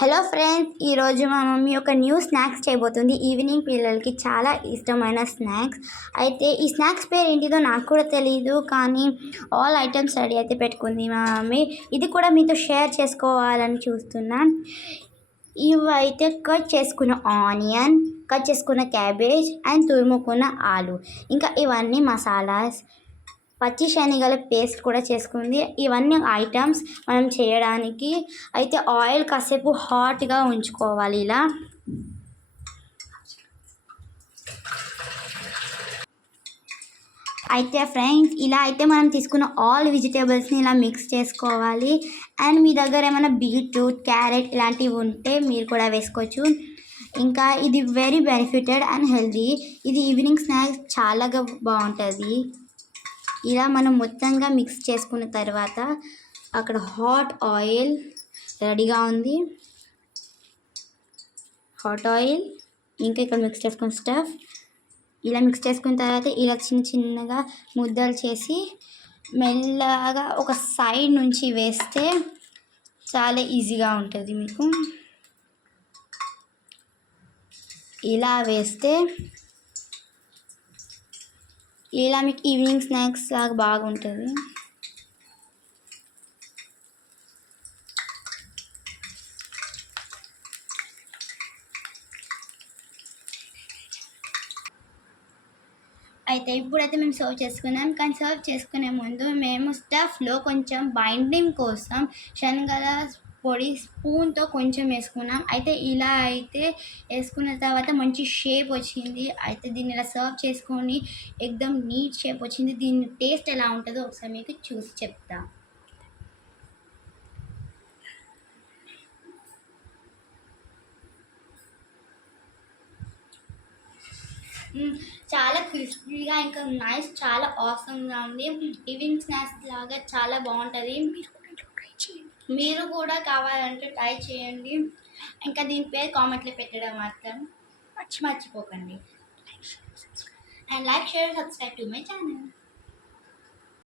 Hello friends, ఈరోజు మా mummy ఒక న్యూ స్నాక్స్ చేయబోతుంది. ఈవినింగ్ పిల్లలకి చాలా ఇష్టమైన స్నాక్స్. అయితే ఈ స్నాక్స్ పేరు ఏంటిదో నాకు కూడా తెలియదు, కానీ ఆల్ ఐటమ్స్ రెడీ అయితే పెట్టుకుంది మా మమ్మీ. ఇది కూడా మీతో షేర్ చేసుకోవాలని చూస్తున్నా. ఇవైతే కట్ చేసుకున్న ఆనియన్, కట్ చేసుకున్న క్యాబేజ్ అండ్ తురుముకున్న ఆలు, ఇంకా ఇవన్నీ మసాలాస్, పచ్చి శనగల పేస్ట్ కూడా చేసుకుంది. ఇవన్నీ ఐటమ్స్ మనం చేయడానికి. అయితే ఆయిల్ కాసేపు హాట్గా ఉంచుకోవాలి. ఇలా అయితే ఫ్రెండ్స్, ఇలా అయితే మనం తీసుకున్న ఆల్ వెజిటేబుల్స్ని ఇలా మిక్స్ చేసుకోవాలి. అండ్ మీ దగ్గర ఏమైనా బీట్రూట్, క్యారెట్ ఇలాంటివి ఉంటే మీరు కూడా వేసుకోవచ్చు. ఇంకా ఇది వెరీ బెనిఫిటెడ్ అండ్ హెల్దీ. ఇది ఈవినింగ్ స్నాక్స్ చాలా బాగుంటుంది. ఇలా మనం మొత్తంగా మిక్స్ చేసుకున్న తర్వాత అక్కడ హాట్ ఆయిల్ రెడీగా ఉంది. హాట్ ఆయిల్, ఇంకా ఇక్కడ మిక్స్ చేసుకున్న స్టఫ్ ఇలా మిక్స్ చేసుకున్న తర్వాత ఇలా చిన్న చిన్నగా ముద్దలు చేసి మెల్లగా ఒక సైడ్ నుంచి వేస్తే చాలా ఈజీగా ఉంటుంది. మీకు ఇలా వేస్తే ఇలా మీకు ఈవినింగ్ స్నాక్స్ లాగా బాగుంటుంది. అయితే ఇప్పుడైతే మేము సర్వ్ చేసుకున్నాం, కానీ సర్వ్ చేసుకునే ముందు మేము స్టఫ్లో కొంచెం బైండింగ్ కోసం శనగల పొడి స్పూన్తో కొంచెం వేసుకున్నాం. అయితే ఇలా అయితే వేసుకున్న తర్వాత మంచి షేప్ వచ్చింది. అయితే దీన్ని ఇలా సర్వ్ చేసుకొని ఎక్దమ్ నీట్ షేప్ వచ్చింది. దీని టేస్ట్ ఎలా ఉంటుందో ఒకసారి మీకు చూసి చెప్తా. చాలా క్రిస్పీగా ఇంకా నైస్, చాలా ఆసమ్గా ఉంది. ఈవినింగ్ స్నాక్స్ లాగా చాలా బాగుంటుంది. మీరు కూడా కావాలంటే ట్రై చేయండి. ఇంకా దీని పేరు కామెంట్లో పెట్టడం మాత్రం మర్చిపోకండి. And like, share, subscribe to my channel.